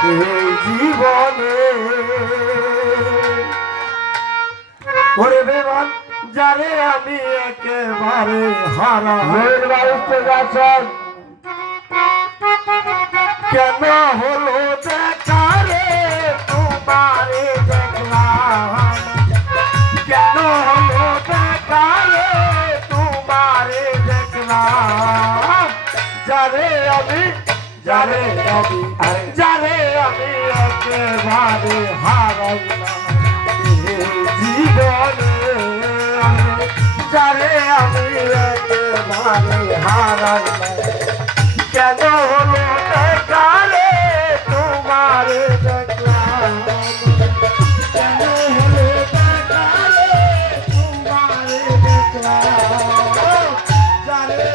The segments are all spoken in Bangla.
এই জীবনে ওরে বেমান যারে আমি একেবারে হারা গেছেন কেন হলো দেখা রে তোমারে দেখলাম কেন হলো দেখা রে তোমারে দেখলাম যারে আমি একেবারে হারাইলাম জীবনে যারে আমি একেবারে হারাইলাম কেন হলো দেখা রে তোমারে দেখলাম কেন হলো দেখা রে তোমারে দেখলাম যারে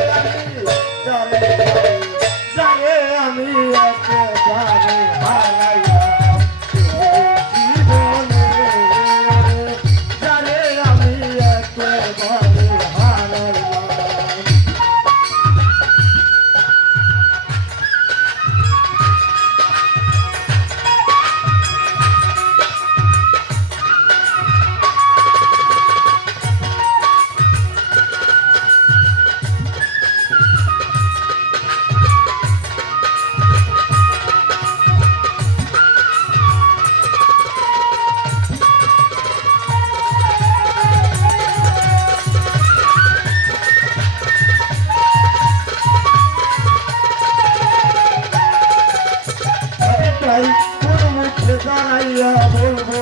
আমি একেবারে হারাইলাম জীবনে যারে আমি একেবারে হারাইলাম দাঁড়াইয়া বলবো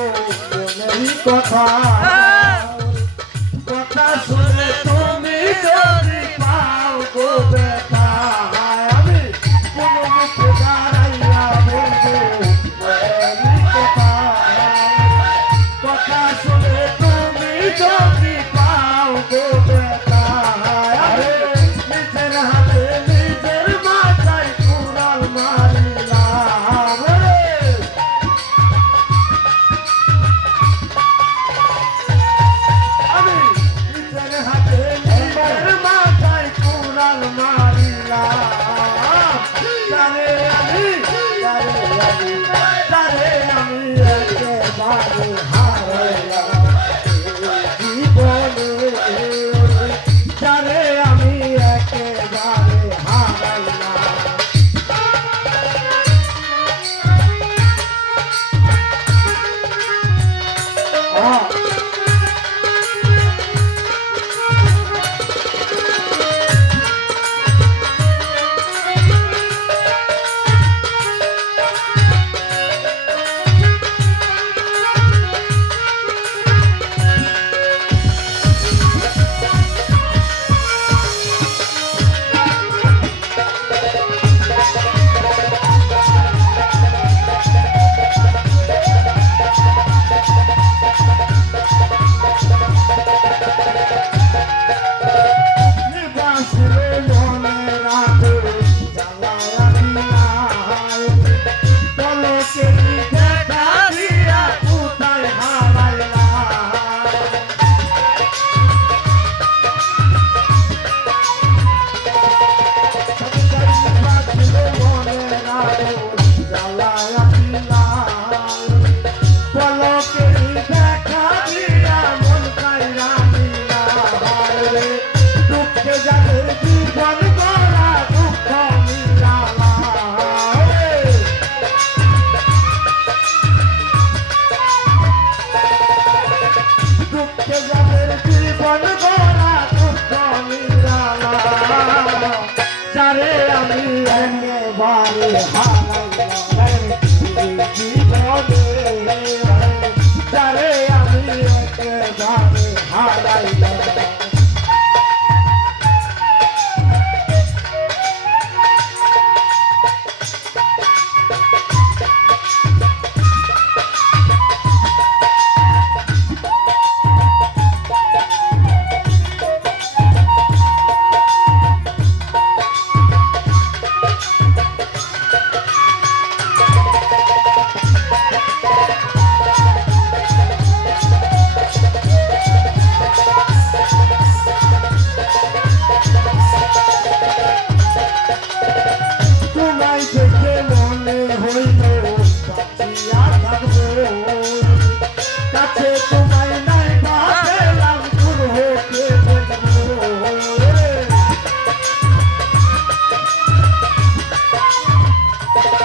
কথা কথা শুনে তুমি যদি পাও গো ব্যথা আমি কোন মুখে দাঁড়াইয়া বলবো কথা কথা শুনে তুমি যদি পাও গো ব্যথা আমি নিজের হাতে নিজের মাথায় কুড়াল মারিলাম ও